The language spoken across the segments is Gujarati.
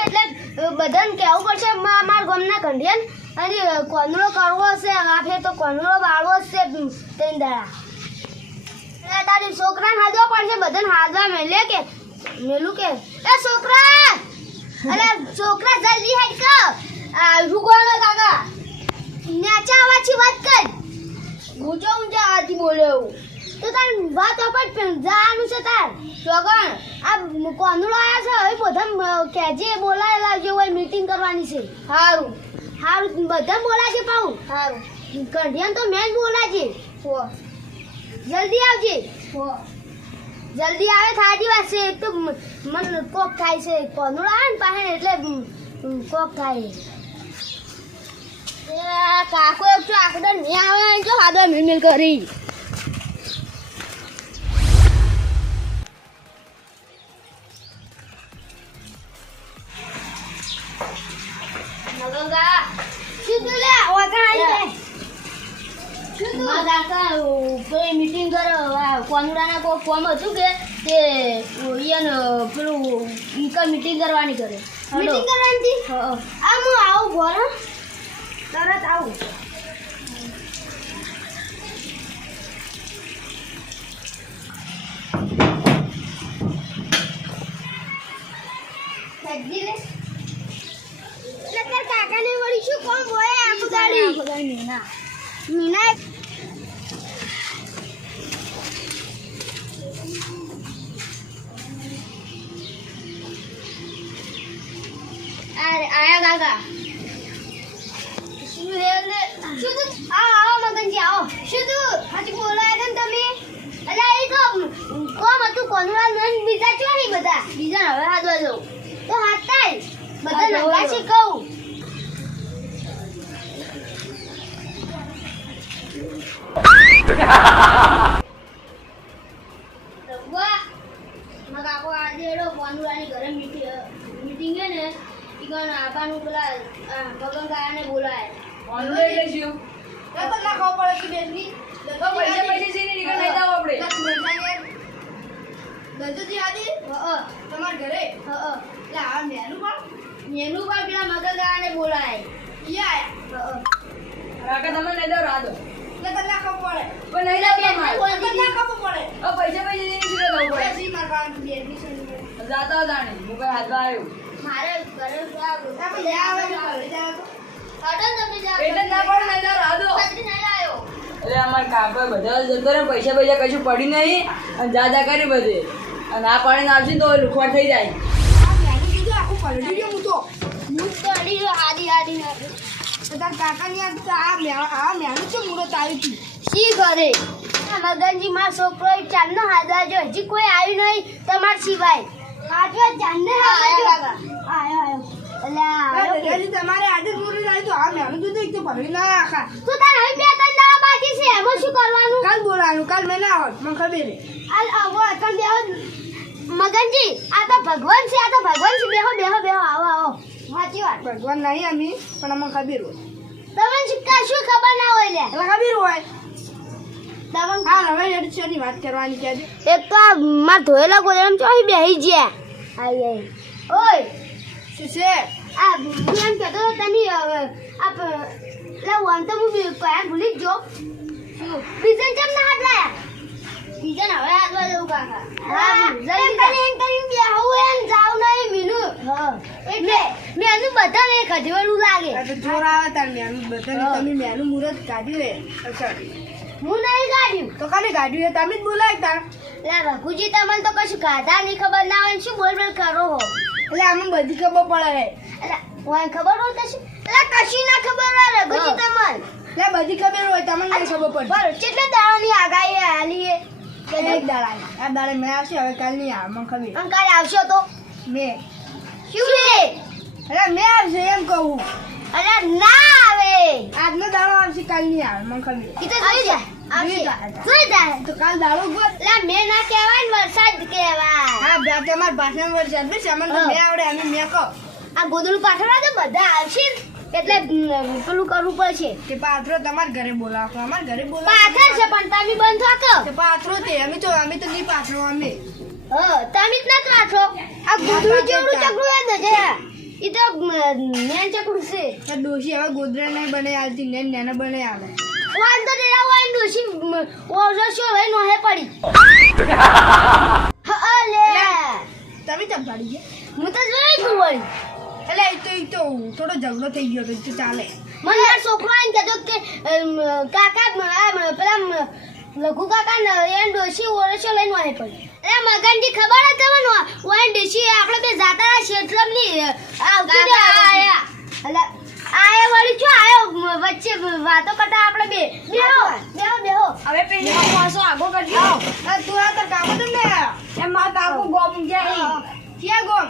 એટલે બધાને કહેવું પડશે અમારા ગામના કંઢિયાને અને કોનડો કરવો છે આફે તો કોનડો વાળવો છે 3 દાડા એટલે તારી છોકરાને હાજવા પડશે બધાને હાજવા મેલે કે મેલું કે એ છોકરા અરે છોકરા જલ્દી હેડ કર રૂગોનો કાકા નેચા આવાથી વાત કર ઊંચો ઊંચા આથી બોલ્યો તો તાર વાત ઉપર જવાનું છે તાર ચોગણ આ કોનુડો આયા છે હવે બધા કેજે બોલાય લાવજો હોય મીટિંગ કરવાની છે સારું સારું બધા બોલાશે પાઉં સારું કંઢિયાને તો મેં જ બોલાજે જલ્દી આવજે જલ્દી આવે થાજી વાત છે તો મન કોક થાય છે કોનુડો આવે ને પાસે એટલે કોક થાય કાકો એક તો આકડર નહીં આવે જો હાદો મિલ કરી મગંગા શું લે ઓગણ આવી શું કાકા પેલી મીટિંગ કરો કોનુડાના કોઈ ફોર્મ હતું કે તે ઈયન પેલું ઈકા મીટિંગ કરવાની કરે મીટિંગ કરવાની હા આ હું આવું બોલ તરત આવું સજી લે લકર કાકાને વળી શું કોમ હોય આખું દાડી મીના મીના અરે આયા કાકા આવો મગનજી આવો શું તું હાજી બોલાયા ને તમે અલા એ તો કોમ હતું કોનુડા નન બીજા ચો નહીં બધા બીજા હવે હાથવા જવું તો હાથતા બધા નંગા છે કહું રઘુઆ મગા કો આજે એડો કોનુડાની ઘરે મીટિંગ હે ને ઈગણ આબાનું પેલા મગંગાને બોલાય ઓનલે લેજો તો ના ખાવ પડે કે બેસની તો પૈસા સીને નીકળ લઈ જાવ આપણે દજોજી આદી તમાર ઘરે લે આ મેનુ પણ પેલા મગંગાને બોલાય યા રાકા તમે લઈ જાવ રાદો એટલે ના ખાવ પડે પણ લઈ જાવ ના ખાવ પડે પૈસા સીને નીકળ જાવ પડે સી માર કામ બેસની જાતા જાણે મોબાઈલ હાથમાં આવ્યો મારે ઘરે આ પૈસા આવે લઈ જાવ અડન તમે જાવ એટલે ના પડે લઈ જાવ રાદો છત્રી નહીં લાયો એટલે અમાર કાકા બધા જતો રે પૈસા કશું પડી નહીં અને જા કરી બધે અને આ પાણીને આવશે તો લુખવાડ થઈ જાય આખું પલટી ગયો હું તો મુસ્તડી આડી તાર કાકાની આ મેનું છે મુરત આવી હતી શી કરે મગનજી માં છોકરો ચાંદનો હાજર જો હજી કોઈ આવ્યું નહીં તમાર સિવાય હાજર ચાંદને આયો તમારે આજે મુરત આવી તો આ મેનું જોતો એક તો પલટી ના રાખા તું તાર હવે બે ત્રણ દાડા બાકી છે એમાં શું કરવાનું કાલ બોલાવાનું કાલ મેં ના આવત મને ખબર છે આલ આવો તમ બેહો મગનજી આ તો ભગવાન છે બેહો આવો સાચી વાત ભગવાન નહીં અમે પણ અમને ખબર હોય તમને શું ખબર ના હોય લે એટલે ખબર હોય તમને હા હવે એડની વાત કરવાની કહેજો એક તો આ માર ધોયેલા ગોદરામ ચોહી બેહી ગયા આઈ ઓય શું છે આ હું એમ કહેતો હતો તમે આપ લે વન તો હું કયા ભૂલી જ જો બીજન કેમ ના હાથ લાયા બીજન હવે હાથવા જવું કાકા હા જલ્દી એમ કરી બેહો એમ જાવ નહીં મીનુ હા એટલે મેનું બધા ને ખજવેલું લાગે આ તો જોર આવે તાર મેનું બધાને તમે મેનું મુરત કાઢ્યું હે અચ્છા હું નહીં કાઢ્યું તો કાને કાઢ્યું હે તમે જ બોલાય તાર લે રઘુજી તમને તો કશું ખાધા નહીં ખબર ના હોય શું બોલ કરો હો એટલે અમને બધી ખબર પડે હે એટલે ઓય ખબર હોય કશું એટલે કશી ના ખબર હોય રઘુજી તમને એટલે બધી ખબર હોય તમને નહીં ખબર પડે બરાબર કેટલે દાડાની આગાહી આલી હે એક દાડા આ દાડે મેં આવશે હવે કાલ નહીં આવે મને ખબર અંકાલ આવશો તો મેં શું છે એટલે મેં આવશે એમ કહું અરે ના આવે આજનો દાડો આવશે કાલ નહીં આવે મને ખબર ઈ તો જોઈ જાય આવશે જોઈ જાય તો કાલ દાડો ગોત એટલે મેં ના કહેવાય ને વરસાદ કહેવાય હા બાકી અમાર ભાષામાં વરસાદ ને સામાન તો મેં આવડે અમે મેં કહો આ ગોદડું પાછળ તો બધા આવશે એટલે પેલું કરવું પડશે કે પાત્રો તમારા ઘરે બોલાવો અમાર ઘરે બોલાવો પાછળ છે પણ તમે બંધ થાકો કે પાત્રો તે અમે તો નહીં પાત્રો અમે તમે જ ના ત્રાસો આ ગોદડું જેવડું ચકડું હે તો જે ઈ તો મેન ચકડું છે તો ડોશી હવે ગોદરા નહીં બને આલતી ને નેના બને આવે વાંધો નહીં લાવો આ ડોશી ઓરસો શો લઈને ઓહે પડી હા લે તમે ચમ પાડી ગયા હું તો જોઈ છું વળી એટલે એ તો થોડો ઝઘડો થઈ ગયો તો ચાલે મને મારો છોકરો આઈને કહેતો કે કાકા આ પેલા લઘુ કાકા ને એ ડોશી ઓરસો લઈને ઓહે પડી અરે મગનજી ખબર જ તમને ઓય ડોશી આપણે બે જાતા ક્ષેત્રમની આવતી રે આયા અલા આયા વળી શું આયો વચ્ચે વાતો કરતા આપણે બે બેહો હવે પેલી પાછો આગો કરજો તું આ તો કાકો તો ને એ માર કાકો ગોમ જાય ક્યાં ગોમ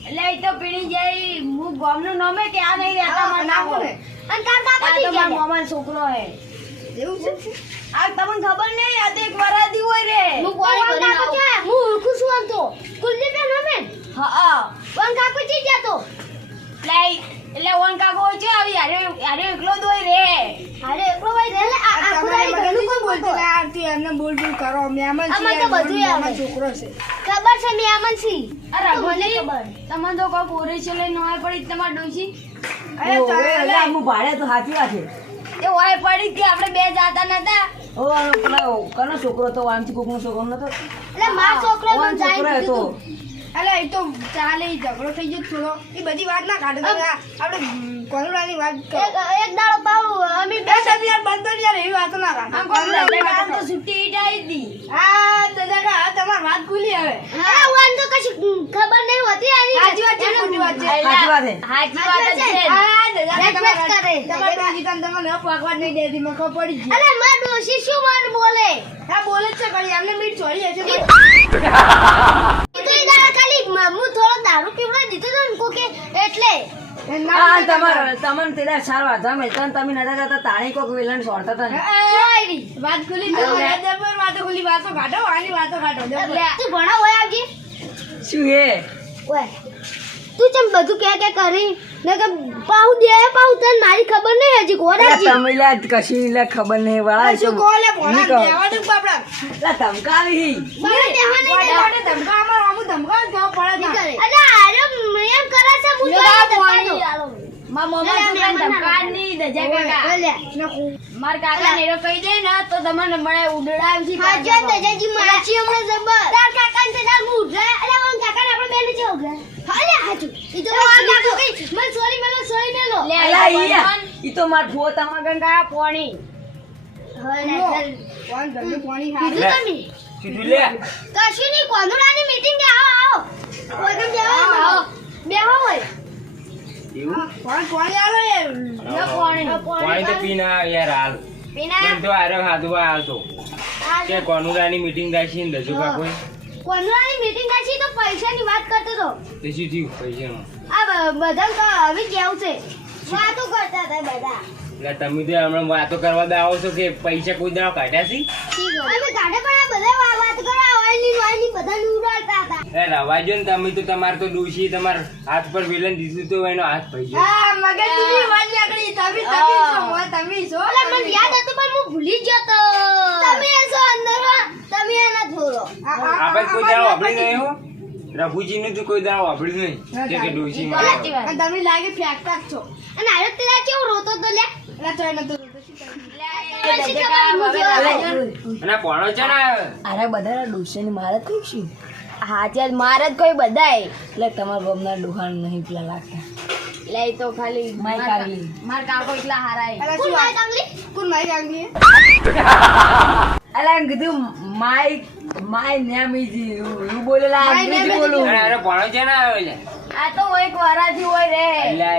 એટલે એ તો પીણી જાય હું ગોમ નું નામે કે આ નહીં રહેતા માર નાખો ને અને કાકા આ પતી તો માર ગયા મામાનો છોકરો હે એવું છે આ તમને ખબર નહીં આ તો એક વરાદી હોય રે હું કોણ કાકો છે હું ઓળખું છું આમ તો કુલદીપ બેન હમે હા વન કાકો જી ગયા તો એટલે ઓન કાકો હોય છે આવી યારે એકલો જ હોય રે અરે એકલો ભાઈ રે લે આ ખુદાઈ ઘરનું કોણ બોલતો આરતી એમને બોલ કરો મહેમાન છે અમાર તો બધું આવે છોકરો છે ખબર છે મે આમન છી અરે મને મને ખબર તમને તો કોઈ પોરે છે લઈ નોય પડી તમાર ડોશી અરે ચાલે હું ભાડે તો સાચી વાત છે એ હોય પડી કે આપણે બે જાતા નતા ઓ પેલો કનો છોકરો તો આમથી કોકનો છોકરો નતો એટલે માર છોકરો ઓન પણ જાય છોકરો હતો કીધું અલે એ તો ચાલે ઈ ઝઘડો થઈ ગયો થોડો એ બધી વાત ના કાઢો તમે આપણે કોનુડાની વાત કરો એક દાડો પાઉ અમે બે બે યાર બંધ કરી યાર એવી વાતો ના કાઢો કોનુડા તો છૂટી ઈટાઈ દી હા દાદા આ તમાર વાત ખુલી હવે હા વાન તો કશી ખબર નહીં હોતી આની સાચી વાત છે ખોટી વાત છે સાચી વાત છે સાચી વાત જ છે હા દાદા રેસ્પેક્ટ કરે. તમાર ડોશી તમને ન પાકવા નહીં દેતી મને ખબર પડી ગઈ અરે માર ડોશી શું મને બોલે હા બોલે જ છે કઈ એમને મીઠ છોડી હશે ઈ તો ઈ દાડા ખાલી હું થોડો દારૂ પીવડાવી દીધો તો ને કોકે એટલે હા તમને તેના સાર વાંધા મળતા તમે નતા જતા તાણી કોક વેલણ છોડતા હતા ને ચોરી વાત ખુલી તો જબર વાતો ખુલી વાતો કાઢો આની વાતો કાઢો જબર તું ભણા હોય આવજી શું હે ઓય તું ચમ બધું કે કરી ને કે પાઉ દે પાઉ તને મારી ખબર નહીં હજી કોરાજી તમે લા કશી લા ખબર નહીં વાળા શું કોલે ભણા દેવા દે બાપડા લા ધમકાવી મને દેવા નહીં કોલે ધમકા અમાર આમુ ધમકા કેવો પડે કરે અરે અરે એમ કરે છે હું તો મા મમ્મા છોકરાને ધમકા નહીં દજા કાકા માર કાકા ને એરો કહી દે ને તો તમને મળે ઉડડાવજી હાજર દજાજી માચી હમણાં જબર તાર કાકા ને તાર હું ઉડરા અરે ઓન કાકા ને આપણે બેન છે ઉડરા હાલે હાચું ઈ તો ઓન કાકો કઈ મને સોરી મેલો લે અલા ઈ તો માર ફો તમાગન કાયા પોણી કોણ ગંદુ પાણી કીધું તમે કીધું લે કશું નહીં કોનુડાની મીટિંગ કે આવો કોનમ બેહો આવો બેહો હોય કોણ પાણી આલો યાર ન પાણી પાણી તો પીના યાર હાલ પીના પણ તો આરો હાથવા હાલતો કે કોનુડાની મીટિંગ થાય છે ને દજુ કાકો કોનુડાની મીટિંગ કાશી તો પૈસાની વાત કરતો તો તે શું થયું પૈસાનું આ બધા તો હવે કેવું છે વાતો કરતા હતા બધા એટલે તમે તો હમણાં વાતો કરવા દે આવો છો કે પૈસા કોઈ દાડો કાઢ્યા છે અમે કાઢે પણ આ બધા વાત કરવા ઓયલી બધા ઉડાડતા હતા એ રવા જો ને તમે તો તમારે તો ડોશી તમાર હાથ પર વેલણ દીધું તો એનો હાથ પડી ગયો હા મગજની વાત નીકળી તમે છો ઓલા મને યાદ હતું પણ હું ભૂલી ગયો તો તમે છો અંદર તમે એના થોડો આપણે કોઈ દાડો વાપરી નહીં હો રઘુજી નું તો કોઈ દાડો વાપર્યું નહીં કે ડોશી માં તમે લાગે ફેંકતા જ છો અને આયો તેરા કેવો રોતો તો લે એટલે તો એને તો પછી ખબર હું જેવો અને પોણો છે ને અરે બધા ડોસીની મારે કઈ શું હાચે મારે જ કોઈ બધાય એટલે તમારા ગમના ડોહાણ નહીં પેલા લાગતા લે તો ખાલી માઈ કાગલી માર કાકો એટલા હારાય કોણ માય કાંગલી કોણ મારી કાંગલી અલા એમ કીધું માય નેમીજી હું બોલેલા અંગ્રેજી બોલું અને અરે પોણો છે ને એટલે આ તો એક વરાથી હોય રે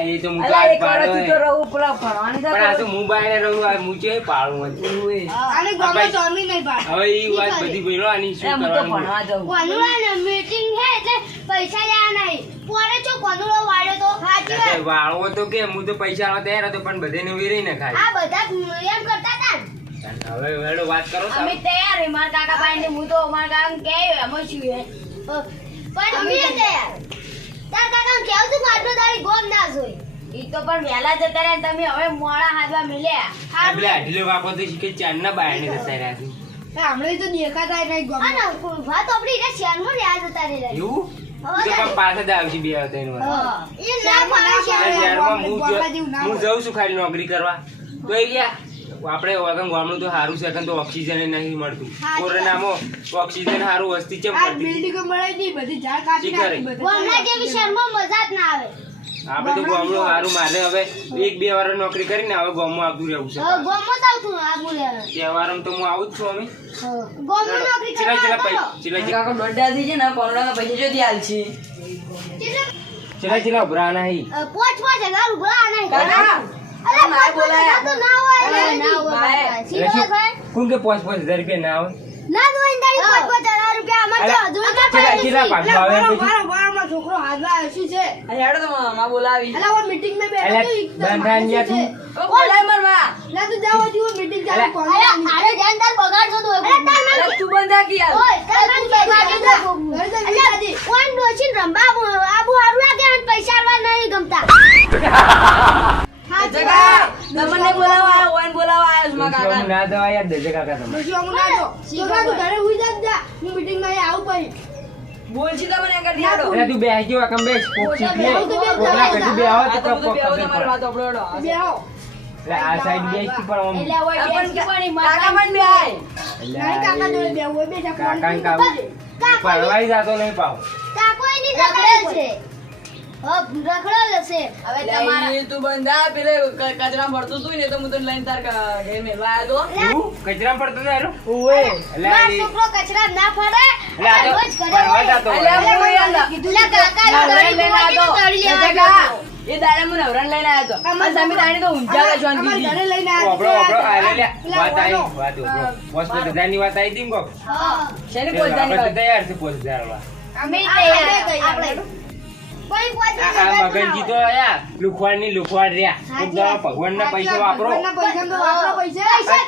એ તો હું તો અલા આજ એક વારથી તો પાડો રહું પેલા ભણવાની પણ આ તો તો હું બાયણે રહું આ હું છે પાડું એવું આને ગમે ચોરમી નહીં પાડ હવે ઈ વાત બધી બોલો આની શું હું તો કરવાનું ભણવા જાઉં કોનુડા મીટિંગ હે એટલે પૈસા લેવા નહીં પોરે ચો કોનુડો વાળ્યો તો સાચી વાત વાળવો તો કે હું તો પૈસા આલવા તૈયાર હતો પણ બધાને વેરી ને ખાય આ બધા એમ કરતા હતા ને. હવે વેડો વાત કરો અમે સાહેબ. તૈયાર હે માર કાકા પાસે હું તો માર કાકા કે એમ શું હે પણ અમે તૈયાર તાર કાકા કેવું તું આટલો દાડી ગોમ ના જોઈ ઈ તો પણ વહેલા જતા રહ્યા ને તમે હવે મોડા હાથવા મિલ્યા આ પેલા અઢીલો બાપો તો શીખે ચારના બાયણે જતા રહ્યા છે હમણાં તો દેખાતા નહીં ગમે અને વાત આપણી એટલે શહેરમાં રહ્યા જતા રહ્યા એવું તો પણ પાછા જ આવશે 2-3 વર્ષ. એ ના પાડે છે. એટલે શહેરમાં હું જઉં છું ખાલી નોકરી કરવા તો એ ગયા આપણે વગર ગામડું તો સારું છે તો ઓક્સિજન નહીં મળતું. કોરોનામાં ઓક્સિજન સારું વસ્તી ચેમ પડતી શી કરે? ગામડા જેવી શહેરમાં મજા જ ના આવે. આપણે તો ગામડું સારું મારે હવે 1-2 વર્ષ નોકરી કરીને હવે ગામમાં આવતું રહેવું છે. ગામમાં જ આવતું આ બોલે. તહેવારમાં તો હું આવું જ છું અમે. ગામમાં નોકરી ચીલા ચીલા કરવા પૈસા ચીલા કાકો દોઢ થઈ છે ને કોરોના પૈસા જોતી હાલ છે ચીલા ઉભરા નહીં. 5,000 ઉભા નહીં. કાકા, અરે ના બોલાય. 5,000 તો ના હોય. અરે ના હોય. ભાઈ. સીધો એટલે ભાઈ. શું? કોણ કે 5,000 રૂપિયા ના આવે? ના જ હોય ને તારી 5,000 રૂપિયા આમાં તો હજુ ના ચીલા ચીલા પડે પાછું આવે પછી? અરે હેડો તો માં બોલાવી એટલે બંધાણિયા તું ઓ બોલાય માર માં અરે જાન તાર બગાડ છો તો અરે તાર મને અરે તું બંધા કી હાલ ઓય તાર મને બગાડ દો કોણ ડોચીન રંબા આબુ હારું લાગે અને પૈસા આલવા નહીં ગમતા હા જગા તમને બોલાવા આયો ઓન બોલાવા આયો છે માં કાકા ના દવા યાદ દેજે કાકા તમે. બોલ છે તમને આગળ હેડો એટલે તું બેસી ગયો આકમ બેસ કોક શીખ લે. કોકના કદી બે આવે તો કોક કોક ખબર તમારી વાત પડે. આપણો હેડો એટલે આ સાઈડ બેસી પણ આમ કાકા મન બે આય એટલે કાકાને કાવું પરવાઈ જાતો નહીં પાવ. કાકોઈ ની રખડેલ છે રખડેલ છે હવે તમારા તું બંધા પેલે કચરા ભરતું તું ને તો હું તને લઈને તાર ઘરે મેલવા આવ્યો તો તું કચરા પડતો તારો? ઓએ એટલે માર એ- છોકરો કચરા ના ફરે એટલે આ તો રોજ ઘરે પરવા હોય. જાતો અલ્યા હોય. હું યાર એટલે કાકા નવરાણ લઈને આવ્યો તો. તળી લેવા જગા, એ દાડે હું નવરાણ લઈને આવ્યો તો અને તમે દાડે તો ઊંઝા ગયા છો દીદી ઓબળો ઓબળો આ લે લે વાત આવી વાત ઓબળો. 5,000 ની વાત આવી હતી ને કોક? શેની આપણે પોતાની તો વાત તૈયાર છે 5,000 વાળા. અમે આપણે કોઈ આ મગનજી તો આયા લુખવાડની લુખવાડ રહ્યા. કોક દાડો ભગવાનના પૈસા વાપરો. આ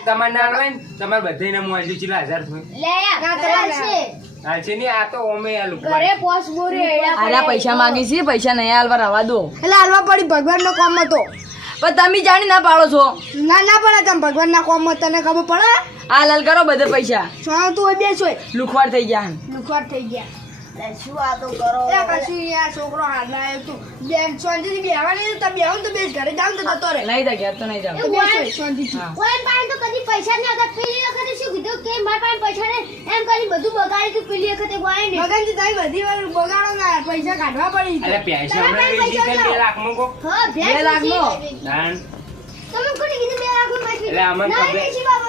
તમારે ના આવે ને તમારે બધાયને હું આલ્યું ચેટલા 1000 થયું? લે આ આ છે ને આ તો ઓમે આ ઘરે લુખવાડ. પોસ બોરી આલા પૈસા માંગી છે પૈસા નહીં આલવા રવા દો એટલે હાલવા પડી ભગવાન નો કોમ હતો પણ તમે જાણી ના પાડો છો ના ના પડે તમે ભગવાન ના કોમ તને ખબર પડે આ લાલ કરો બધે પૈસા સોના તું બેસ હોય લુખવાડ થઈ ગયા લુખવાડ થઈ ગયા શું આ તો કરો એ કશું યાર છોકરો હાલના આવ્યો તું બેન શાંતિથી બેહવાની તો બેહું તો બેસ ઘરે જાઉં તો જતો રહે નહીં ગયા તો નહીં જાવ તો બેસ હોય શાંતિથી હા. કોઈ પાસે તો કદી પૈસા નહીં આવતા પેલી વખતે શું કીધું કે મારા પાસે પૈસા ને એમ કરી બધું બગાડી તું પેલી વખતે ગોય ને મગનજી તમે બધી વાર બગાડો ના યાર, પૈસા કાઢવા પડી અરે પૈસા હમણાં વેચી છે 2 લાખમાં કોક. હા બે લાખનો. દાન. તમે કોને કીધું 2 લાખ માં એટલે અમને ખબર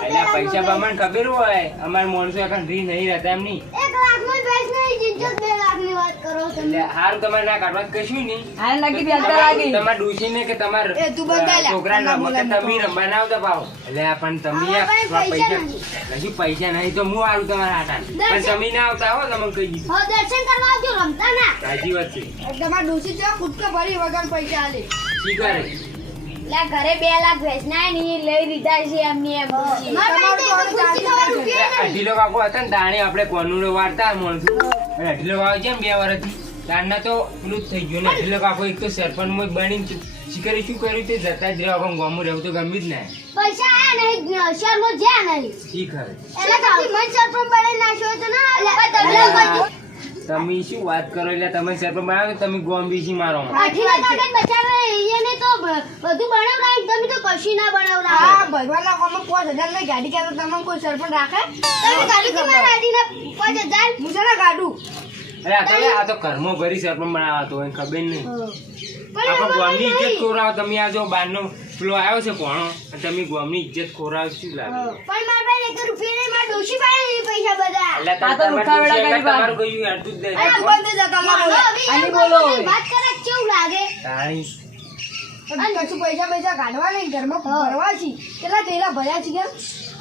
એટલે પૈસા બમને ખબર હોય અમાર માણસો એકન ફ્રી નહીં રહેતા એમ નહીં. 1 લાખ માં બેસ નહીં જીંજો 2 લાખ ની વાત કરો તમે એટલે હારું તમારે ના કાઢવા તો કશું નહીં. આ નાખી બેસતા લાગી તમારે ડોશીને કે તમારે એ તું બંધાઈ લે. છોકરાને રમવા કે તમે રમવા ના આવતા પાહો. એટલે આ પણ તમે અમારા પાસે થોડા પૈસા હજુ પૈસા નહીં તો હું આવું તમારા હાથા. પણ તમે ના આવતા હો તમને કહી દીધું. હા દર્શન કરવા આવજો રમતા ના સાચી વાત છે. તમારે ડોસી છે કૂદકા ભરી વગર પૈસા આલે શી કરે? લે ઘરે 2 લાખ ભેસના ની લઈ લીધા છે એમની એમ મારા પાસે તો ખુશી થવા રૂપિયા નહીં અઢીલો કાકો હતા ને દાણે આપણે કોનુડો વાળતા માણસો અને અઢીલો કાકો છે ને 2 વર્ષથી દાંડના તો પેલું જ થઈ ગયું ને અઢીલો કાકો એક તો સરપંચમાં બની શીખરી શું કર્યું તે જતા જ રહ્યા ગામમાં રહેવું તો ગમે જ ને. પૈસા આયા નહીં શહેરમાં જ્યાં નહીં શી કરે? એટલે પછી મન સરપંચ બની નાખ્યો તો ના તમે શું વાત કરો એટલે તમે સરપંચ બનાવો તો તમે ગોમ બીસી મારો. અઠીના કાગળ બચાવે એને તો બધું બનાવરાય તમે તો કશી ના હા બનાવરાય ભગવાન ના કોમ 5,000 ની ગાડી કે તમને કોઈ સરપંચ રાખે તમે ગાડી કે મારા આડીના 5,000 હું છે ને ગાડું અરે આ તો ઘરમાં ભરી સરપંચ બનાવતો હોય ખબર નહીં. પણ આપણે એમાં ગોમની ઇજ્જત નહીં. ખોરાવ તમે આ જો બહારનો પેલો આવ્યો છે કોણો અને તમે ગોમની ઇજ્જત ખોરાવ શું લાગે? પણ મારા પાસે 1 રૂપિયા નહીં મારા ડોશી પાસે નહીં પૈસા બધા એટલે આ તો તમારે લુખાવેડા એટલે કરી વાત. તમારું ગયું હેડતું જ અરે નહીં. બંધ જતા હવે એમ આની કહો બોલો કે હવે. વાત કરે કેવું લાગે તાણી. કશું પૈસા કાઢવા નહીં ઘરમાં ભરવા છે કેટલા થેલા ભર્યા છે કેમ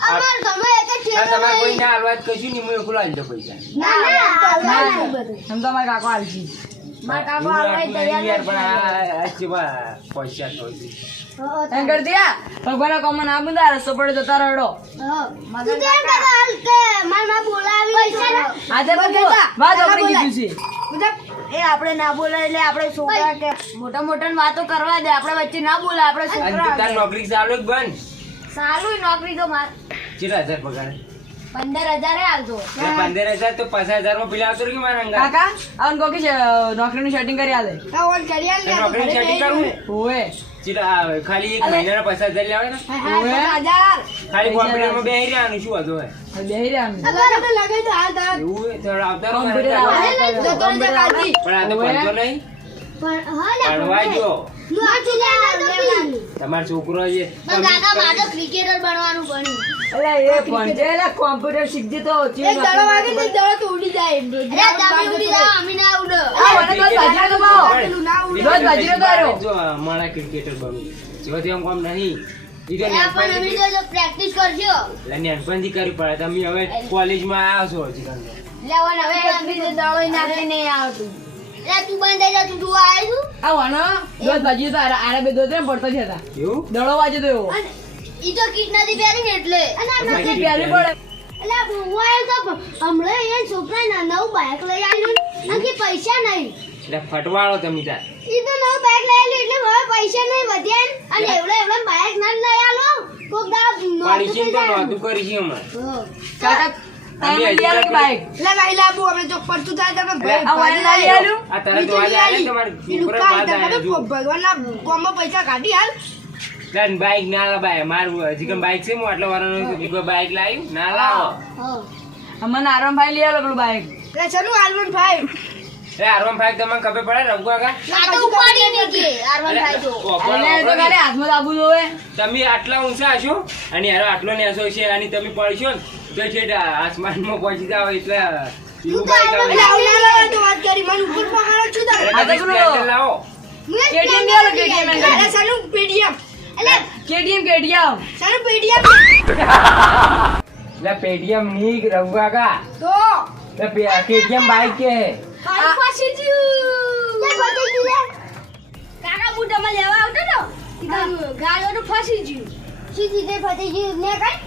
અમાર ગમે એક જ આ ઠેલો તમારે કોઈ નહીં ના હાલવા જ કશું નહીં, હું એકલો હાલી દઉં પૈસા. ના એમ તો મારા કાકો આલજી મારા હું કાકો આટલું આવે નહીં તૈયાર યાર, પણ આ કેવા પૈસા તો છે. એમ કરી દિયા ભગવાન કોમન આ બધા રસ્તો પડે જતા રડો તું તો એમ કહેતો હાલ કે માર માં બોલાવી પૈસા ના આજે બધું વાત આપણે કીધું છે બધા એ આપણે ના બોલાય એટલે આપણે છોકરા કે મોટા મોટા વાતો કરવા દે આપણે વચ્ચે ના બોલાય આપણે અને તું છોકરા તાર નોકરી ચાલુ જ બંધ. સારું નોકરી તો માર કેટલા 1000 પગાર? 15,000 આવતો. એટલે 15,000 તો 50,000 માં પેલા આવતો રહ્યો મારા અંગા. કાકા આવું કહો કે નોકરીનું સેટિંગ કરી આલે તો નોકરીનું setting કરવું? ઓવે ચીલા, ખાલી એક મહિનાના 50,000 લેવાય ને? ખાલી કોમ્પ્યુટરમાં બેસી રહેવાનું, શું હતું હવે? બેહી રહ્યા અમે. એવું હોય? તો આવતા રહો કોમ્પ્યુટર મારા આવે. પણ આ તો ભણતો નહીં. પણ હા લે, ભણવા જો. માર છોકરા તો પેલી. તમારો છોકરો છે. પણ કાકા મારે તો ક્રિકેટર બનવાનું ભણ્યું. અલા એ ભણજે, અલા કોમ્પ્યુટર શીખજે તો ચીજ અરે તમે ઉડી જાઓ, અમે ના ઉડો. આ મને તો ભાજીનો તો ભાવ. રોજ ભાજીનો તો આર્યો. જો મારા ક્રિકેટર બનવું. જો તેમ કામ નહીં. ઈ તો પણ અમે તો પ્રેક્ટિસ કરજો. નાનપણથી કરવી પડે. તમે હવે કોલેજમાં આવ્યા છો હજી કાંઈ. લેવન હવે અમે તો દળોય નાખી નહીં આવતું. એટલે તું બંધ થઈ જા, તું જોવા આવ્યું છું? આ વનો રોજ ભાજી તો આરા બે દોતરે પડતા જ હતા. એવું? દડો વાજે તો એવો. અને ઈ તો કીટ નથી પહેરી ને એટલે. અને આપણે આપણે કઈ પહેરવી પડે. એટલે હું આવ્યો તો હમણાં અહીંયા છોકરા નવું બાઇક લઈ આવ્યું ને આથી પૈસા નહીં. એટલે ફટવાળો તમે તાર. ઈ તો નવું બાઇક લઈ આવ્યું એટલે હવે પૈસા નહીં વધ્યા ને. અને એવડે બાઇક ના લઈ આલો કોક દા પાડી છે ને તો નહોતું કરી છે હમણાં. કાકા તમે લઈ આલો કે બાઈક? આ વાયર લઈ આલું? આ તરત તો આજે આવ્યા તમારે છોકરા બાદ આવ્યા જો. તાર બાઈક ના લાવાય. મારું હજી કેમ બાઈક છે? હું આટલા વાળાનો બીજો બાઈક લાવ્યું ના લાવો. અમને આરામ ભાઈ લઈ આલો પેલું બાઈક. એ R15 તમને ખબર પડે રઘુ કાકા? આ તો ઉપાડી નહીં કે R1 થાય તો. એટલે એ તો ખાલી હાથમાં દાબુ જોવે. તમે આટલા ઊંચા હશો અને યાર આટલો નેસો છે અને તમે પડશો ને તો છેટ આસમાનમાં પહોંચી જાવ એટલે એવું બાઈક આવે. આ તો એટલે સ્પ્લેન્ડર લાવો. KTM લઈ આલો, KTM લઈ આલો. KTM એટલે પેટીએમ ની રઘુ કાકા KTM બાઈક કે હે. ફસી ગયું. લે ફસી ગયું લે. કાકા બુટામાં લેવા આવતો તો ગાયો તો ફસી ગયું. સીધી તે ફસી ગયું ને કઈ?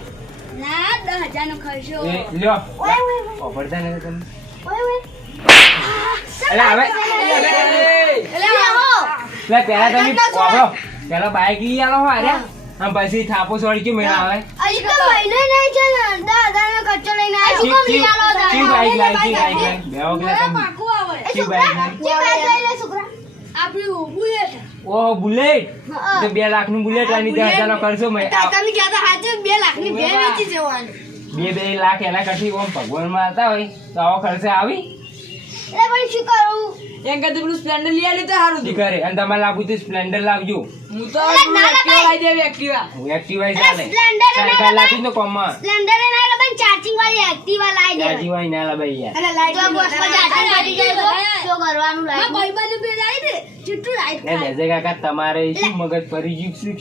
ના 10,000 નો ખર્ચો. એ લ્યો ઓય ઓય ઓફરતા નથી તમે. ઓય ઓય. એટલે હવે એટલે આવો. એટલે પહેલા તમે વાપરો. પહેલા બાઈક લઈ આલો હો અરે આમ પછી થાપો છોડી કે મેળા આવે. હજી તો મહિનો નહીં છે ને 10,000 નો ખર્ચો લઈને આવ્યો. શું લઈ આલો ચી બાઈક લાવી બે વગલા તમે ચી બાઈક લાવી. જે બાઈક લઈ લે છોકરા. આપણું બુલેટ. ઓહ બુલેટ તો 2 લાખ નું બુલેટ અને 10,000 નો ખર્ચો મેં 2 લાખ એના કરતી ઓમ ભગવાન માં હતા હોય તો આવો ખર્ચે આવી એટલે પણ શું કરું? એમ કરતું પેલું સ્પ્લેન્ડર લઈ આલ્યું તો સારું હતું. કરે અને તમારે લાવવું તો સ્પ્લેન્ડર લાવજો. હું તો અરે ના, એક્ટિવા ભાઈ. લાવી દેવી એક્ટિવા. હું એક્ટિવા ચાલે સ્પ્લેન્ડર ના સરકાર લાવી તો કોમમાં સ્પ્લેન્ડર એ ના પણ ચાર્જિંગ વાળી એક્ટિવા લાવી દે. એક્ટિવા ના લાવાય યાર. જો બસમાં ચાર્જિંગ વાળી જાય તો શું કરવાનું લાગે? ભાઈ બાજુ બે લાવી દે. ચિટ્ટુ લાઈટ એ લેજે કાકા તમારે શું મગજ ફરી ગયું શું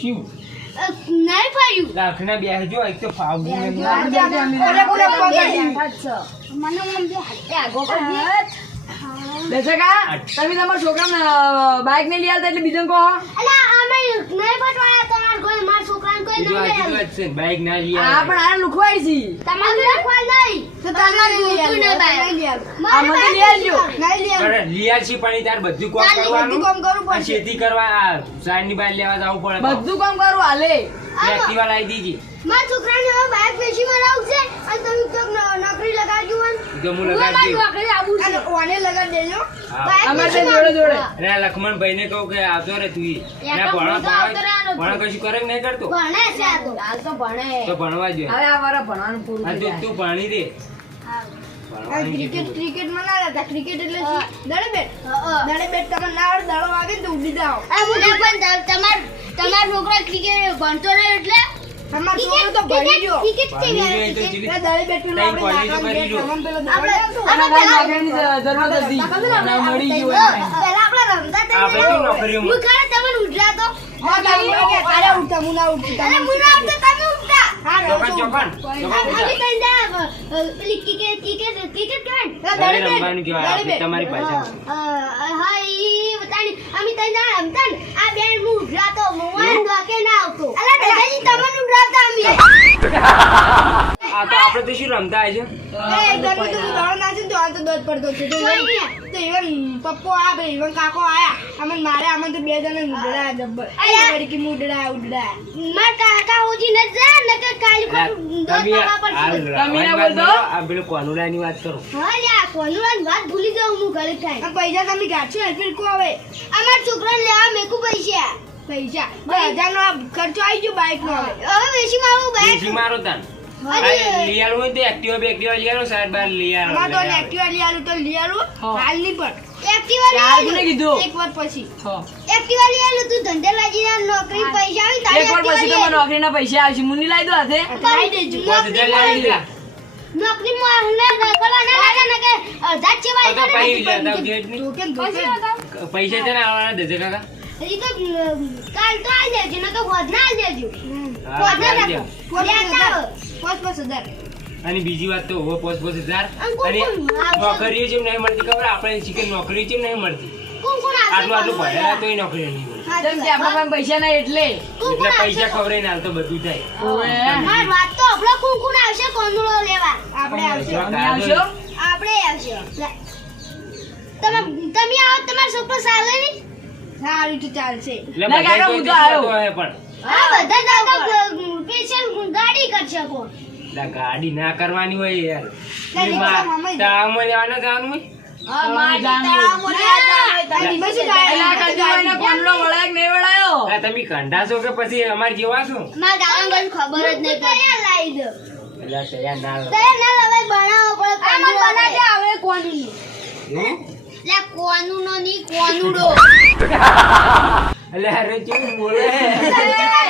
નહીં ફર્યું. લાખના બેસજો એક તો ફાવવું નહીં. મને મન દે એ આગો કરી બેસે કા તમે તમારા છોકરાને બાઈક ને લઈ આલતા એટલે બીજું કહો. અલા અમે નહીં ફટવાયા તમાર કોઈ માર છોકરાને કોઈ બીજું નહીં આ લઈ કીધું જ છે ને, બાઈક ના લઈ આ આવે. પણ આ લુખવાય છે. તમારે કોઈ નહીં તો તમારે જોતું નહીં ભાઈ. આ મને લઈ આવજો. પણ લઈ આવશે પણ ઈ તાર બધું કામ કરવાનું આ ખેતી કરવા આ સાઈડની બાઈક લેવા જવું પડે બધું કામ કરું હાલે. એક્ટિવા લાવી દીધી માર છોકરાને હવે બાઈક વેચી બનાવું છે અને તમે તો નોકરી લગાડજો મને. તો હું હું લગાડી દઉં. નોકરી આવું છે. હા. બાઈક અમારે વેચી જોડે જોડે. અને આ લક્ષ્મણભાઈ ને કહું કે આવતો રે તું ઈ. યા ના તો હું તો આવતો રહેવાનો છું. ભણા કશું કરે કે નહીં કરતો ભણે છે આ તો. હાલ તો ભણે. તો ભણવા જોઈએ હવે આ વારા ભણવાનું પૂરું હા થઈ તું જાય. તું ભણી દે હા. ભણવાનું કેટલું? આ મોટા પણ તમાર છોકરો ક્રિકેટ ભણતો નહીં એટલે ક્રિકેટ ભણી જોઈએ તો ચીલી. તઈ કોલેજ કરી જો. આના ભાઈ નોકરીની જરૂરત હતી. અને મળી ગયું હોય. પહેલા આપણે રમતા હતા આપણે કેવું નોકરીઓ હું ખરા તમને ઉઠાતો અરે મુના ઉઠતા તમે ઉઠતા ચોકન ચોકન અમે તઈ જા પેલી ક્રિકેટ તારે રમવાનું કહેવાય આપણે તમારી ભાષામાં. હા ઈ બતાની અમે તઈ જા રમતા ને આ બેન હું ઉઠાતો મોવાન દોકે ના આવતો અલા દાદાજી તમને ઉઠાતા અમે આ તો આપણે તો શું રમતા છે એ ગમે તો દોડ નાખી તો આ તો દોડ પડતો છે તો તો even પપ્પો આ ભાઈ even કાકો આયા અમને મારે આમાં તો બે જણે ઉડડા જબ્બર વળી કે ઉડડા માર કાકા હોજી ન જા ન કે કાલી કો દોત પાવા પડશે તમે ના બોલતો? આ પેલું કોનુડાની વાત કરો. હા લ્યા કોનુરાન વાત ભૂલી જાઉં હું ઘરે થાય આ પૈસા તમે ગાંઠો હેલ્પર કો હવે અમાર છોકરાને લેવા મેકુ પૈસા પૈસા 1000 નો ખર્ચો આવી ગયો બાઈક નો હવે હવે વેસી મારું દેશી બેગ મારો તાન. અરે. આ લઈ આલું હોય તો એક્ટિવા લઈ આલો, સાહેબ બાર લઈ આલો. અમાર તો એક્ટિવા લઈ આલું તો લઈ આલું હા. હાલ નહીં પણ એક્ટિવા ચાલ લઈ કોને કીધું? એક વાર પછી હા. એક્ટિવા લઈ આલું તું ધંધે લાગી જા નોકરી પૈસા આવી તારી એક વાર પછી તો મને નોકરીના પૈસા આવશે મુન્ની લાવી દો હાથે લાવી દેજો 5000 લાવી દીધા. નોકરી માં ના પેલા ના લાગે ને કે અડધા જ તો તો ચેવાય પૈ લેતા આવજો જ નહીં. ધોકે પૈસા છે ને આવવાના દેજે કાકા. હજી તો કાલ તો આઈ દેજો ન તો હોદ ના આઈ દેજો હા, હોદ ના આવી રાખો જાઓ. લેતા આવો. 5000 અને બીજી વાત તો હવે 5000 અને કોણ અને કોણ આવશે? નોકરીઓ જેમ નહીં મળતી ખબર આપણે શીખે નોકરી જેમ નહીં મળતી. કોણ કોણ આવશે આટલું આટલું કોણ ભણેલા તોય નોકરી નહીં મળતી. જેમ કે આપણા પાસે પૈસા ના એટલે કોણ એટલે આવશે? પૈસા ખવડાવીને હાલ તો બધું થાય. ઓવે. માર વાત તો આપણો કોણ કોણ આવશે કોનુળો લેવા આપણે આવશે તમે આવશો? આપણે આવશે તમે તમે આવો તમારો છોકરો ચાલે નહીં સારું તો ચાલશે એટલે ના, કાકા, બધાય હું તો તો આવ્યો. હોય પણ હા બધા જાવ સ્પેશિયલ ગાડી કરશે કોણ એટલે ગાડી ના કરવાની હોય યાર. ગાડી કરવા મામાય જાય. તાળામાં લેવાના જવાનું હોય. હા, જાણવું. એલા કંજુભાઈને કોનડો વળાય કે નહીં વળાયો? આ તમે કંડા છો કે પછી અમારે જેવા છો? માર ગાવાનું ખબર જ નહીં તૈયાર લાવી દો એટલે તૈયાર ના લો. તૈયાર ના લવાય બનાવો પડે આમાં બનાવી દે હવે કોની હમ? લે કોનુનો ની કોનુડો એટલે અરે કેવું બોલે.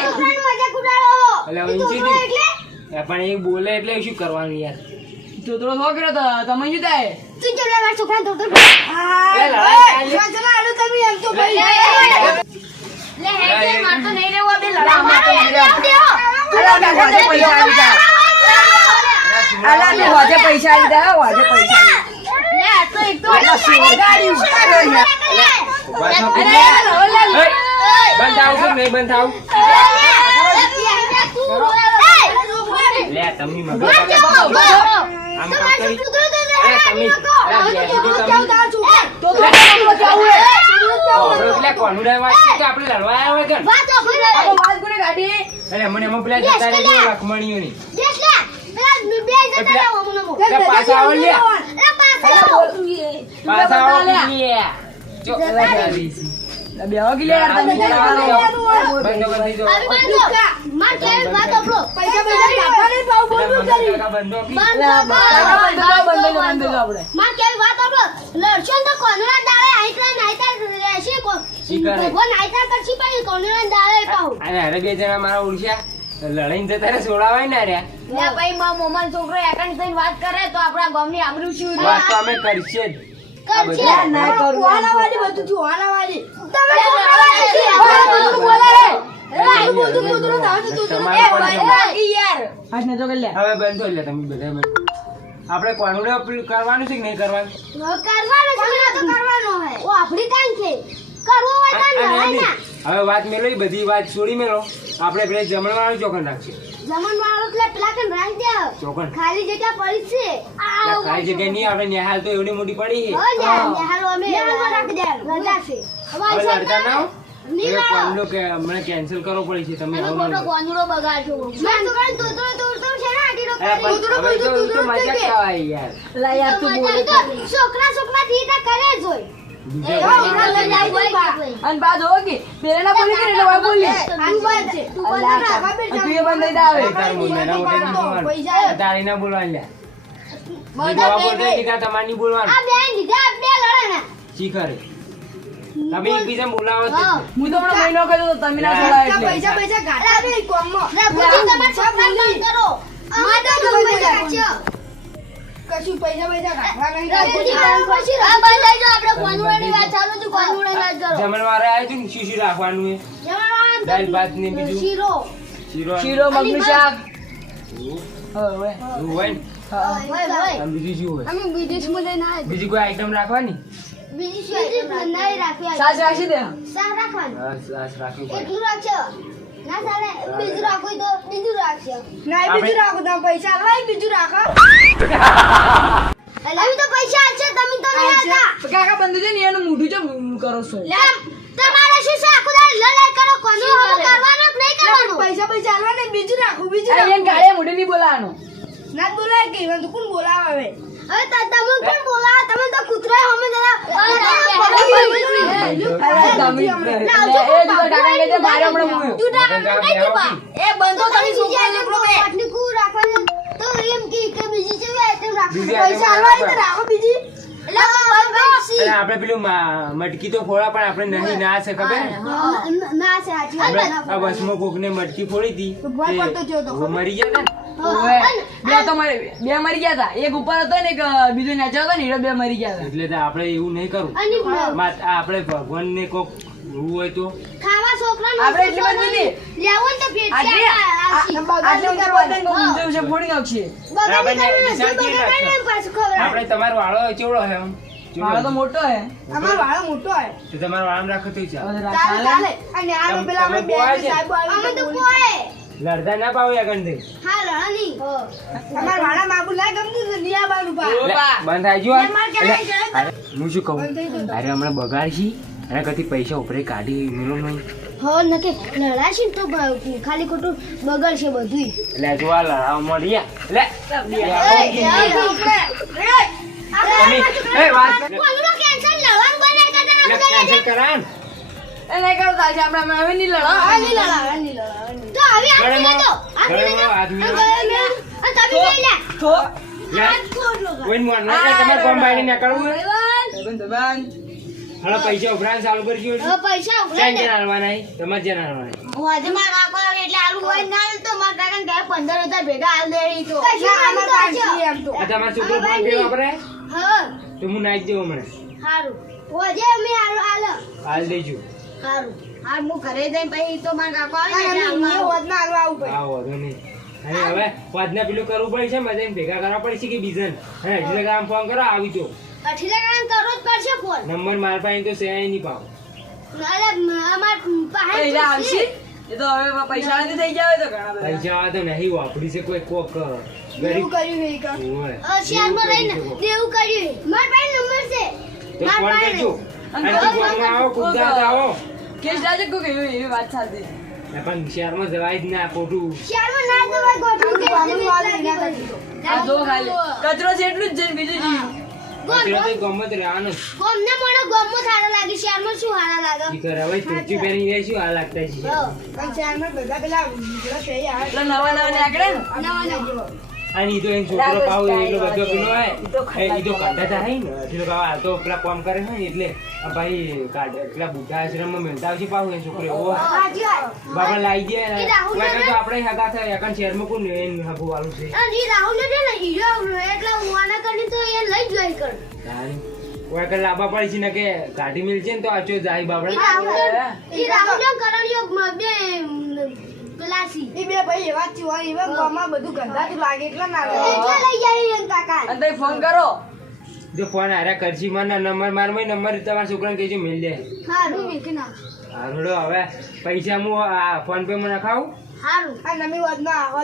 છોકરાની મજાક ઉડાડો એટલે એ ઊંચી છોકરો નહીં. એટલે પણ એ બોલે એટલે શું કરવાનું યાર? તોતરો છોકરો તો તમે શું થાય? તું જો મારા છોકરાને તો એ લડાઈ તમે એમ તો ભાઈ લે હે માર તો નહીં રહેવો બે લડાઈ મારે મારે દેવો. અલા, મેં હોજે પૈસા આવી જા. અલા, મેં હોજે પૈસા આવી જા, હોજે પૈસા આવી જા. લે આ તો એક તો અલા, શું ગાડી ઉતારો યાર. ઉભા થો. અરે, ઓલા, એ, બંધ થાવ કે નહીં બંધ થાવ? લે તમે મગજ આમ કામ કરી. એ તમે તોતરો છોકરો કેવું હે? એટલે કોનુડા વાત છે કે આપણે લડવા આવ્યા હોય કે? આવો વાત કોને કાઢી? અરે મને એમાં પેલા જતા રહેજો લખમણીઓની. એટલે પાછા આવો લ્યા. પાછા આવો લ્યા. જો, બેહો કે લે યાર તમે બંધ ચાલો. કરી દો. પૈસા કાઢવા નહીં પાવ બોલવું કરી કાકા બંધો કી. બંધ આપણે. અને અરે બે જણા મારા ઓળખ્યા લડાઈને જતા રહે છોડાવાય ના રહ્યા. છોકરો એકાંત થઈને વાત કરે તો આપણા ગામની આબરૂ શું વાત તો અમે કરશે જ. આ કરશે. બધું ના કરું. વાલાવાડી બધું છું વાલાવાડી હાથ ને તો કરી લે. હવે બંધો એટલે તમે બધા બંધો. આપણે કોનુડા પેલું કરવાનું છે કે નહીં કરવાનું? અને એમ નહીં. હવે વાત મેલો ઈ બધી વાત છોડી મેલો. આપણે પેલા જમણવાળું ચોકન રાખશે. ચોકન. ખાલી જગ્યા પડી છે એટલે ખાલી જગ્યાએ નહીં આપણે નિહાલ તો એવડી મોટી પડી છે. હવે લડતા ના હો. હવે કોનુડો કે હમણાં કેન્સલ કરવો પડે છે તમે આવો ના કરો. અરે પણ હવે તો ઈ તો મજાક કહેવાય યાર. લા યાર તું બોલે તો. છોકરા થી કરે જ હોય બીજા કોઈ અને બાદ હો કે પેલા બોલી કે એટલે વાય બોલી. અલ્લાહ, તું એ બંધ થઈ આવે. તાર મોઢાના મોઢે નહીં બોલવાનું. તારે ના બોલવાનું લ્યા. જે દવા બોલતા હોય એ કાં તમારે નહીં બોલવાનું. આ બેન લીધા બે લડે ને શીખરે. તમે એકબીજાને બોલાવો જ હા. નહીં. હું તો હમણાં મહિનો કર્યો તો તમે ના બોલાય એટલે. પૈસા પૈસા કાઢવા દે કોમમાં રઘુજી તમારા છોકરાને બંધ કરો અમે તો પૈસા કાઢ્યો કશું પૈસા પૈસા કાઢવા નહીં રઘુજી બંધ કરશી આ બંધ થઈ જાઓ આપણે કોનુડાની વાત ચાલુ છે કોનુડાની વાત કરો જમણવારે આવ્યું હતું ને શું શું રાખવાનું છે? જમણવાર દાળ ભાત ને બીજું? શીરો શીરો શીરો મગનું શાક. એવું હવે હોય ને? હા. હોય અને બીજું શું હોય? અમે વિદેશમાં જઈને આવ્યા બીજી કોઈ આઈટમ રાખવાની? બીજી શું નહીં રાખી સાસ રાખી દે. શાક રાખવાનું બસ રાખવી પડે. એટલું રાખજો ના ચાલે બીજું રાખવું હોય તો બીજું રાખજો ના બીજું રાખો તમે પૈસા આલવા બીજું રાખો અમે તો પૈસા આલશે તમે તો નહીં આલતા કાકા બંધ છે ને એનું મોઢું ચમ કરો છો તમારે શું છે આખું દાડો લડાઈ કરો કોનો હમો કરવાનો કે નહીં કરવાનો પૈસા આલવા ને બીજું રાખું એને કાળે મોઢે નહીં બોલાવાનો ના બોલાય કે તો કોણ બોલાવે હવે તમે પણ બોલા તમે તો કૂતરા હમે જરા અરે તમે એ જો કાકા કહે છે મારે હમણાં મૂવ્યો એ બંધો તમે છોકરો પાટલી કુ રાખવાનું તો એમ કે બીજી છે આઈટમ રાખો બીજી પૈસા item આલવા તો રાખો. રાખો બીજી એટલે અને આપણે પેલું મટકી તો ફોડા પણ આપણે નહીં ના છે ખબર ના છે હાજી આપણે આ બસમાં કોકને મટકી ફોડી હતી ભગવાન પડતો થયો તો. તે મરી ગયા ને ઓવે. બે તો બે મરી ગયા હતા એક ઉપર હતો ને એક બીજો નીચે હતો ને એ બે મરી ગયા હતા એટલે તો આપણે એવું નહીં કરવું અને આપણે ભગવાનને કોક એવું હોય તો ખાવા છોકરાને આપણે એટલી બધું નહીં. લેવું તો પેટ આટલી ઊંચી વાત ને કોઈ ઊંચે ઊંચે ફોડી નાખશે આપણે બગાડી નિશાન કેવી રાખશો? પાછું ખબર આપણે તમારો વાળો ચેવડો છે એમ મારો તો મોટો હે અમાર વાળો મોટો હે તો તમારો વાળો રાખો તો ચાલે. હવે ચાલે ચાલે અને આ તમે- પેલા તમે આપણે પોવા બે છે? સાહેબ અમે તો પોએ લડતા ના પાવો યા ગંધે હા લડાની અમાર વાળા માગુ ના ગમતું તો નિયા બાનું પા બંધ થઈ ગયો માર કરાય છે. હું શું કહું અરે હમણાં બગાડશી અને કદી પૈસા ઉપરે કાઢી મેલો નહીં હો નકે લડાશી ને તો ખાલી ખોટું બગડશે બધું એટલે જો આ લડાવા મળ્યા એટલે એ વાત કોનું કેન્સલ લડવાનું બને એટલે કરતા cancel કરા ને. એ નહીં કરતા છે આપણે હવે નહીં લડો આ ની લડા ની લડા તો આવી આ ગળામાં- તો આ ગળામાં હાથ તમે મિલાવો. લઈ લે તો લે. કોઈને મોન ના કરે, તમારે કોમ બાઈને નીકળવું હોય? દબાન હાલો પૈસા ઉભરાણ ચાલુ કરજો હવે પૈસા ક્યાં ઉઘરાઈ ક્યાં હાલવાના છે? તમારે જ્યાં હાલવાના છે. હું આજે મારા કાકો આવે એટલે આલુ હોય ના આલુ તો મારા કાકાને કહે 15,000 ભેગા આલ દે ઈ તો ના અમાર પાછી એમ તો આ તમારો છોકરો ફોન પે વાપરે હા તો હું નાખી દઉં હમણાં હારું ઓજે અમે આલુ આલ હાલ દેજો હારું હાર હું ઘરે જઈને પછી તો મારા કાકો આવે અને ને અમે નિયા હોત ના હાલવા આવું પડે હા વાંધો નહીં અને હવે વાદના પેલું કરવું પડશે બધાને ભેગા કરવા પડશે કે બીજાને અને હજી આમ ફોન કરો આવી તો અઠીલા કામ કરવો જ પડશે ફોન નંબર મારા પાસે તો છે નહીં પાવ અરે અમાર પાસે પૈસા આવશે એ તો હવે પૈસા નથી થઈ ગયા હોય તો ઘણા બધા પૈસા વાળા તો નહીં વાપરી છે કોઈ કોક એવું ગરીબ કર્યું હે કા હોય. શહેરમાં રહીને દેવું કર્યું મારા પાસે નંબર છે તો ફોન મારા કરજો અને અને ગોમમાં આવો કુદરત આવો કેસ લાજે કોઈ એવી વાત સાચી ને પણ શહેરમાં જવાય જ ના ખોટું શહેરમાં ના જવાય ગોઠવું કે ગામનું વાળું ના કરજો. આ જો ખાલી કચરો છે એટલું જ જઈને બીજું જીવ અત્યારે તો ગમત રહેવાનો જ. ગોમને મોણો ગોમો સારા લાગે શહેરમાં શું સારા લાગે ઈ કરે હવે ટોપી પહેરીને જઈશું આ લાગતા છે પણ શહેરમાં બધા પેલા બીજા છે યાર એટલે નવા નવા નીકળે ને અને ઈ તો એનો છોકરો પાવ એટલો બધો પેલો હોય ઈ તો ખંડાતા ઈ તો કાઢતા હે ને એટલો પાવ આ તો પેલા કામ કરે છે ને એટલે આ ભાઈ કાઢે પેલા બુઢા આશ્રમમાં મેલતા આવશે પાવ એ છોકરો એવો સાચી વાત બાપા લાવી દે એ રાહુલ વાયકા તો ને- આપણે હગા થાય એકન શહેરમાં કોણ એને હગું વાળું છે અને ઈ રાહુલ ને છે ને હીરો એટલે હું આના કરી તો એ લઈ જ લઈ કર વાયકા લાંબા પડી છે ને કે કાઢી મિલ છે ને તો આચો જાય ઈ બાપડા રાહુલ ને કરણિયો બે પેલાસી એ બે ભાઈ એવા જ હોય એવા ગામમાં બધું ગંધાતું લાગે એટલે ના લાગે. એટલે લઈ જાય એમ કાકા અને તઈ ફોન કરો જો ફોન હારા કરશી મને નંબર મારમાં નંબર તમારા છોકરાને કહેજો મિલ દે હારું કે ના હારોડો હવે પૈસા હું આ ફોન પે માં નખાવું હારું આ નમી વધના આવે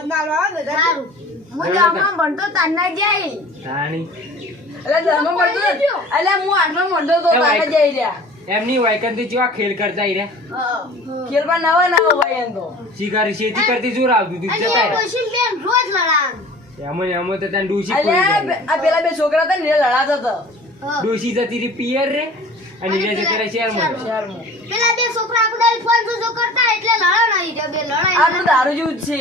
બધા હારું હું ગામમાં ભણતો તાના જાય તાણી એટલે ધર્મ પડતો ને. એટલે હું આટલો મોટો તો એ તારે વાય- જઈ રહ્યા એમની વાયકન થી જેવા ખેલ કરતા ઈ રે ખેલમાં નવા નવા ભાઈ એમ તો શિકારી શેતી કરતી જોર આવતું તું અને જતા એ ડોશી બેન રોજ લડાન એમ તો તને ડૂસી એટલે કોઈ આ પેલા બે છોકરા હતા ને એ લડાતા હતા ડૂસી જતી રહી પિયર રે અને લે જતી રહી શહેરમાં શહેરમાં પેલા બે છોકરા આપણે ફોન જો કરતા એટલે લડા નહીં તે બે લડાઈ આટલું દારૂ જેવું જ છે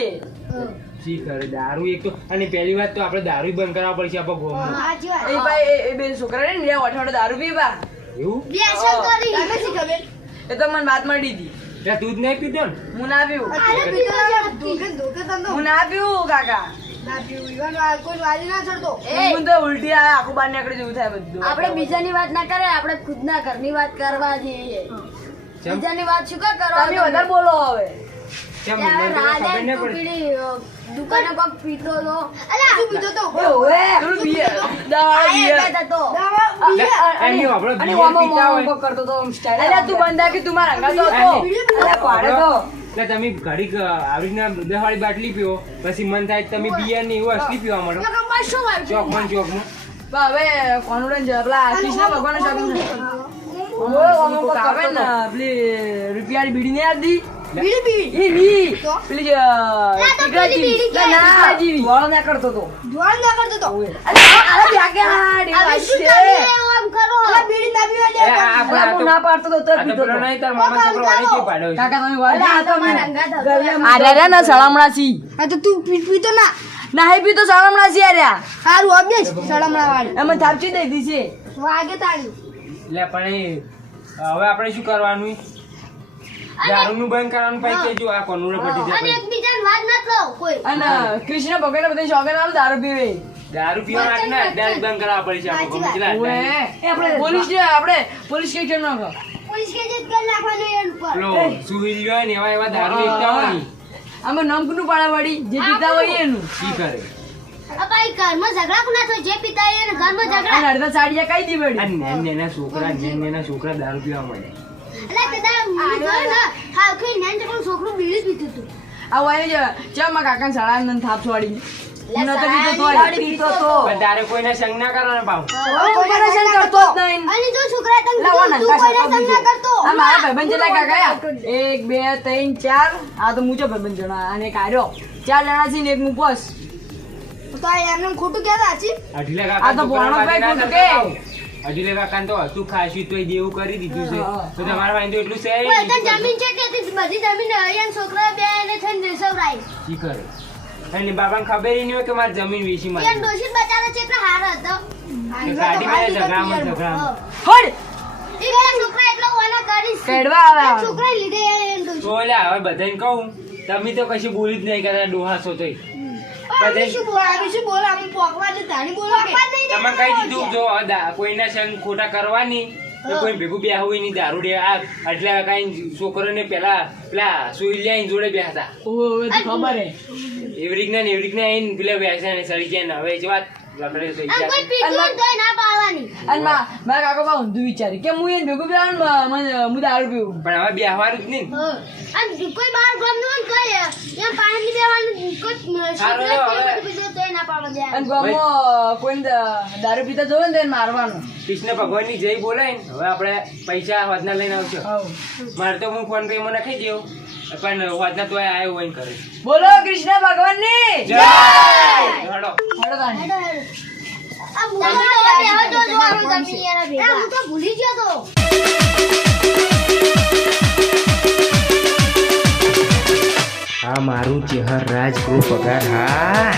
શી કરે દારૂ એક તો અને પહેલી વાત તો આપણે દારૂ બંધ કરાવવા પડશે આપણા ગામમાં સાચી એ વાત ભાઈ એ બે છોકરા ને અઠવાડિયે દારૂ પીવા એવું બે શંકરી તને શી ખબર એ તો મને વાત મળી હતી ત્યાં તું જ નહીં પીધો ને હું ના પીવું અરે પીતો ધોકે ધોકે તને તો હું ના પીવું કાકા ના પીવું ઈવાનો આ કોઈ વાજી ના ચડતો હું તો ઉલટી આવે આખું બહાર નીકળી જેવું થાય બધું આપણે બીજાની વાત ના કરે આપણે ખુદના ઘરની વાત કરવા જઈએ ચમ બીજાની વાત શું કા કરો તમે વધારે બોલો હવે ચમ મને તો ખબર ન પડી દુકાને કોક પીતો તો અલા તું બીજો તો ઓવે પેલું બિયર દવા બિયર હતો દવા એમની આપણો અને બિયર ઓમો પીતા હોય. મોમો કરતો તો આમ style. અલ્યા તું બંધા કે તું મારા અંગાતો હતો અલ્યા પાડે તો એટલે તમે ઘડીક આવી રીતના દહાડી બાટલી પીવો પછી મન થાય તો તમે બિયર ની એવું અસલી પીવા માંડો શું આવ્યું ચોકમાં પણ હવે કોનુડે પેલા કૃષ્ણ ભગવાનનો શોખીન છે. કોક આવે ને પેલી રૂપિયાની બીડી નહીં આવતી? ઈ ની. પેલી ટીકડા જેવી. ના, ધોળો ના કરતો તો. અરે આલા જાગ્યા ડેવા છે. અલા, હું ના પાડતો તો તોય આ તો પીતો પેલો તો. નહીં, તાર મામા છોકરો વાળી કેવી પાડ્યો છે? કાકા તમે વાળી આ તો આ રહ્યા ને સળમણા છી. ના હે પીતો સળમણા છી આર્યા. એમાં થાપચી દઈ દી છે. લે પણ હવે આપણે શું કરવાનું? દારૂનું બંધ કરવાનું પછી કેજો આ કોનુડે પટી જાય અને પછી. એકબીજાને વાત ન કરો કોઈ. અને કૃષ્ણ ભગવાન બધા શોખીન વાળા દારૂ પીવે. દારૂ પીવા માટે ને અડ્ડા બંધ કરાવવા પડે છે આપણે ગમે તેટલા ઓએ, અડ્ડા. આપણે પોલીસ સ્ટેશન માં ગયો. પોલીસ કેસ જ કરી નાખવાનો એન ઉપર. પેલો સુહિલ રહ્યો ને એવા દારૂ વેચતા હોય ને, આમાં નમકનું પાડા વાળી જે પીતા હોય એનું. ઈ કરે. આ ભાઈ ઘરમાં ઝઘડા કોના થાય? જે પિતા એને ઘરમાં ઝઘડા. અને અડધા સાડિયા કઈ દી આ વળી. નાના છોકરા દારૂ પીવા મળે. એટલે તે દાડા હું જોયો ને, હા, કે નાન છોકરું છોકરું બીડી પીતું હતું. આ વાય ચા માં કાકા સળાન થાપ છોડી. હું નતો પીતો તો પણ તારે કોઈને સંગ ના કરવાનો ભાવ. કોમ્બિનેશન કરતો જ નહીં. અને જો છોકરા તને લાવો ને, તું કોઈને સંગ ના કરતો. આ મારા ભાઈબંધ જેટલા કાકા આયા? 1 2 3 4 આ તો મૂચો ભાઈબંધ જણા અને એક આર્યો 4 જણા છે ને એક મુપસ. અઢીલે આ કાકા તો ભોણો ભાઈ ખોટું કે. અઢીલે કાકા તો હતું ખાસી તોય દેવું કરી દીધું છે. હા. તો તમારા ભાઈ તો એટલું છે કોઈ તને જમીન છે કે તે બધી જમીન અહીંયા છોકરા બે એને થઈને સવરાય. ઈ કરે. અને બાબાને ખબર ય નહીં હોય કે મારી જમીન વેચી એને મારી. ડોશી બચારા છે એટલે હારો હતો. ગાડી માં ઝઘડામાં. હોડ ઈ બે છોકરા એટલો ઓલા કરીશ. કેડવા આવે. આ છોકરા લીધે એને ડોશી. તો લે હવે બધાને કહું તમે તો કશું બોલી જ નહીં કરતા ડોહા છો તોય. બધાય પોકવા જ નહીં તમે કહી દીધું જો કોઈના સંગ ખોટા કરવાની તો કોઈ ભેગું બે હોય નહીં દારૂ ડે આ એટલે કઈ છોકરોને પેલા સુઈલિયા જોડે બે હતા ઓવે તો ખબર હે. એવરીક ને આઈને પેલા વ્યસન સડી જાય ને હવે જ વાત લકડે થઈ આ કોઈ જાય. પીતું હોય તોય ના પાડવાની. અને મારા કાકા બા ઊંધું વિચારી કે હું એને ભેગું પીવાનું હું દારૂ પીવું. પણ હવે બેહવાનું જ નહીં. અને કોઈ બાર ગામનું હોય ને કઈ એમ પાણી દેવાનું કોઈ હારું, સિગરેટ હવે. કે બધું પીતું તોય ના પાડવા દે. અને ગામમાં કોઈને દારૂ પીતા જોવે ને તો એને મારવાનું. કૃષ્ણ ભગવાનની જય બોલાય ને હવે આપણે પૈસા હોદના લઈને આવશો. મારે તો હું ફોન પે માં નાખી દઉં પણ હોદના તો આવ્યો હોય ને કરે. બોલો કૃષ્ણ ભગવાનની જય. હેડો. હેડો તાણી. હેડો, હેડો. આ મૂકો તો જો આપણે જમીન યાર ભેગા. હું તો ભૂલી ગયો તો. આ મારું ચહેર રાજ ગૃહ પગાર હા